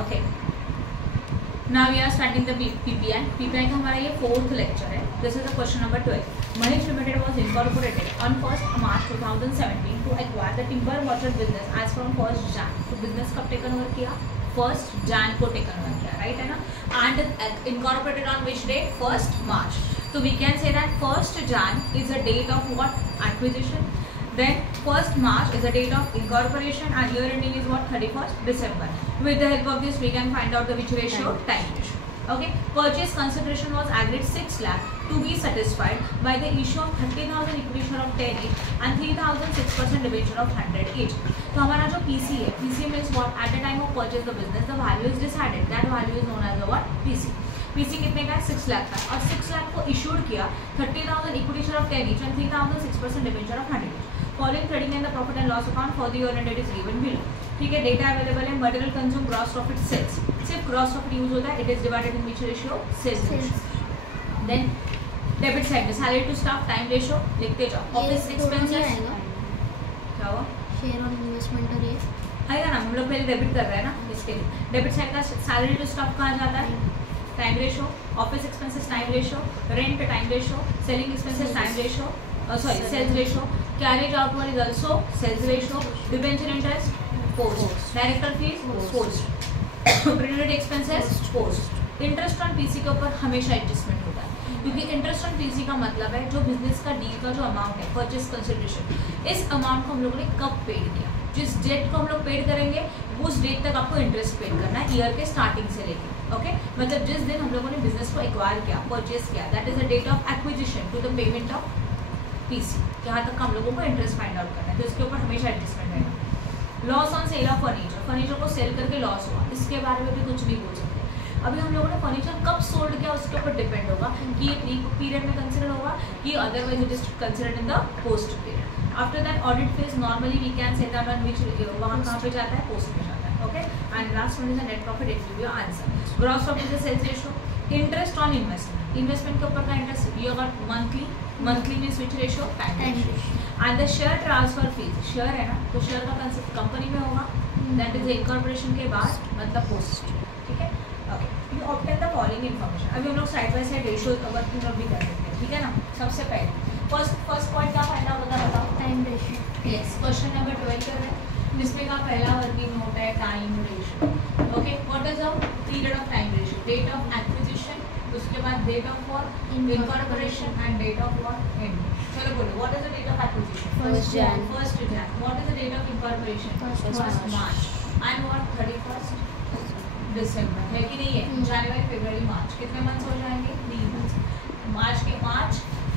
Okay, now we are starting the PPI. PPI का हमारा ये 4th लेक्चर है। This is the question number 12। Manish limited was incorporated on 1st March 2017 to acquire the timber merchant business as from 1st Jan। तो business कब taken over किया? 1st Jan को taken over किया, right है ना। And incorporated on which day? 1st March। तो we can say that 1st Jan is the date of what? Acquisition. Then 1st March is the date of incorporation and year ending is what? 31st December. With the help of this we can find out the which ratio? Time ratio. Okay. Purchase consideration was agreed 6 lakh to be satisfied by the issue of 30,000 equity share of 10 each and 3,006% debenture of 100 each. तो हमारा जो PC है, PC means what? At the time of purchase the business the value is decided. That value is known as the what? PC. PC कितने का है? 6 लाख का, और 6 लाख को इशूड किया 30,000 equity share of 10 each and 3,006% debenture of 100 each. Following trading and the profit and loss account for the year ended is given below. ठीक है, data available है। Material consume, gross profit, sales. सिर्फ gross profit use होता है, it is divided in which ratio? Sales ratio. Then debit side में salary to staff, time ratio लिखते जाओ। Office expenses क्या हुआ? शेयर ऑन इन्वेस्टमेंट और ये आएगा ना, हम लोग पहले डेबिट कर रहे हैं ना, इसके लिए डेबिट साइड का सैलरी टू स्टाफ कहाँ जाता है? Time ratio. Office expenses time ratio, rent time ratio, selling expenses time ratio, sorry sales ratio, carriage outward is also sales ratio, debenture interest post, director fees post, printed expenses post. Interest on PC के ऊपर हमेशा adjustment होता है, क्योंकि interest on PC का मतलब है जो बिजनेस का डील का जो अमाउंट है, परचेस कंसिडरेशन, इस अमाउंट को हम लोगों ने कब पेड किया, जिस डेट को हम लोग पेड करेंगे उस डेट तक आपको इंटरेस्ट पेड करना है, ईयर के स्टार्टिंग से लेके। ओके, मतलब जिस दिन हम लोगों ने बिजनेस को एक्वायर किया, परचेस किया, that is the date of acquisition to the payment of PC, जहाँ तक हम लोगों को इंटरेस्ट फाइंड आउट करना है, तो इसके ऊपर हमेशा एडजस्टमेंट रहेगा। Loss on sale of furniture, furniture को सेल करके लॉस हुआ, इसके बारे में भी कुछ नहीं बोल सकते। अभी हम लोगों ने फर्नीचर कब सोल्ड किया उसके ऊपर डिपेंड होगा कि ये प्री पीरियड में कंसिडर होगा कि otherwise it is considered in the post period. After that audit phase normally we can say that on which वहाँ कहाँ पे जाता है? पोस्ट में जाता है। Okay, and last one is the net profit, it will be your answer. Gross profit is sales ratio. Interest on investment, investment के ऊपर का interest you got monthly, monthly means which ratio? Time ratio. And the share transfer fees, share है ना, तो share का concept company में होगा, that is incorporation के बाद मतलब पोस्ट। ठीक है, okay, you obtain the following information. अभी हम लोग side by side ratio working भी कर सकते हैं, ठीक है ना। सबसे पहले फर्स्ट पॉइंट का फाइंड आउट होता बताओ? Time ratio. Yes, question number 12 कर रहे हैं, जिसमें का पहला वर्किंग नोट है time ratio. Okay, what is the period of time ratio? Date of acquisition, उसके बाद date of what? Incorporation, and date of what? And. चलो बोलो, what is the date of acquisition? 1st Jan। 1st Jan। What is the date of incorporation? 1st March। And what? 31st December, है कि नहीं है? जनवरी, फरवरी, मार्च, कितने months हो जाएंगे? 3 months. March के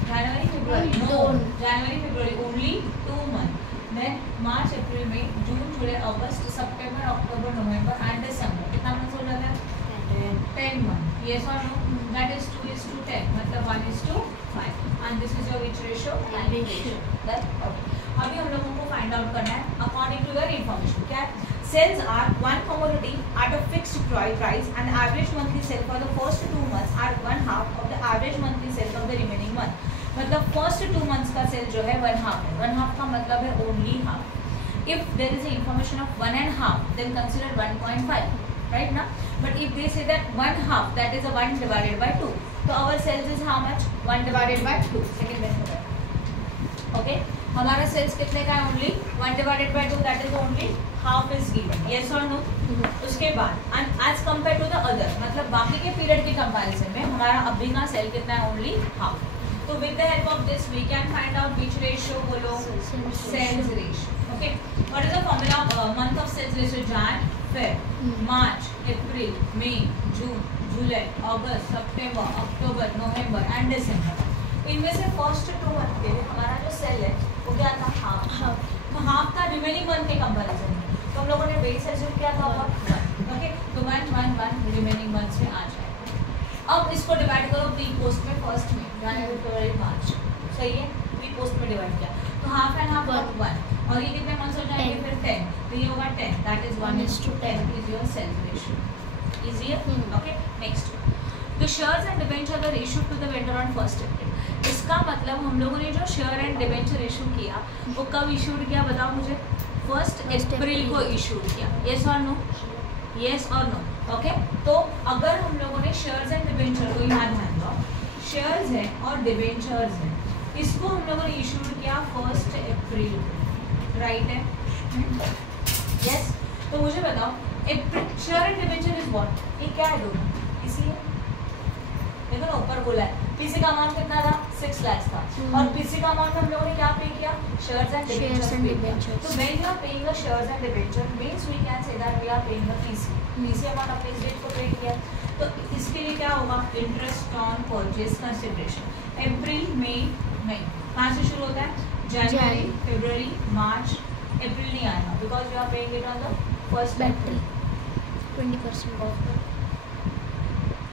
January, February, no, January, February only 2 month. Then March, April, May, June, July, August, September, October, November and December, कितना months हो जाता है? 10 मंथ। यस और नो? दैट इज 2:10, मतलब 1:5, and this is your which ratio? Time ratio. That okay. अभी हम लोगों को फाइंड आउट करना है अकॉर्डिंग टू योर इन्फॉर्मेशन। क्या है? Sales are one commodity at a fixed price and average monthly sale for the first 2 months are 1/2 of the average monthly sale of the remaining month. मतलब first 2 months का cell जो है 1/2 है। 1/2 का मतलब है only half. If there is a information of 1.5 then consider 1.5, right ना? But if they say that 1/2 that is a 1 divided by 2, तो our sales is how much? 1 divided by 2. Second method. Okay, हमारा sales कितने का है? Only 1 divided by 2, that is only half is given. Yes और no? उसके बाद as compare to the other, मतलब बाकी के पीरियड के कंपैरिजन में हमारा अभी का सेल कितना है? Only half. तो with the help of this we can find out which ratio? बोलो, sales ratio. Okay, what is the formula of month of sales ratio? Jan, Feb, March, April, May, June, July, August, September, October, November and December. इनमें से first 2 month के लिए हमारा जो cell है वो क्या था? हाफ। तो हाफ था रिमेनिंग मंथ के कंपैरिजन में, तो हम लोगों ने बेस एज्यूम किया था 1। ओके, तो 1 रिमेनिंग मंथ्स में आ जाएगा। अब इसको डिवाइड करो प्री पोस्ट में, फर्स्ट में जनवरी, फरवरी, मार्च, सही है, प्री पोस्ट में डिवाइड किया, तो हाफ एंड हाफ 1, और ये कितने मंथ्स हो जाएंगे? फिर 10, तो ये होगा 10, that is 1:10 is your sales ratio. Easy है? Okay, next, the shares and debenture were issued to the vendor on 1st April। इसका मतलब हम लोगों ने जो शेयर एंड डिबेंचर इशू किया वो कब इशूड किया बताओ मुझे? 1st April को इशूड किया। यस और नो? येस और नो. ओके, तो अगर हम लोगों ने शेयर्स एंड डिबेंचर को याद मान लो, शेयर्स है और डिबेंचर्स है, इसको हम लोगों ने इशूड किया 1 अप्रैल, राइट है? यस. तो मुझे बताओ share and debenture is what, ये क्या है दोनों? इसलिए देखो ना ऊपर बोला है पीसी का अमाउंट कितना था 6 लाख था, और पीसी का अमाउंट हम लोगों ने क्या पे किया? Shares and debenture. तो when you are paying the shares and debenture means we can say that we are paying the PC. PC amount अपने इस डेट को पे किया, तो इसके लिए क्या होगा? Interest on purchase consideration. April May नहीं, कहाँ से शुरू होता है? जनवरी, फरवरी, मार्च. अप्रैल नहीं आएगा because you are paying it on the first 20% of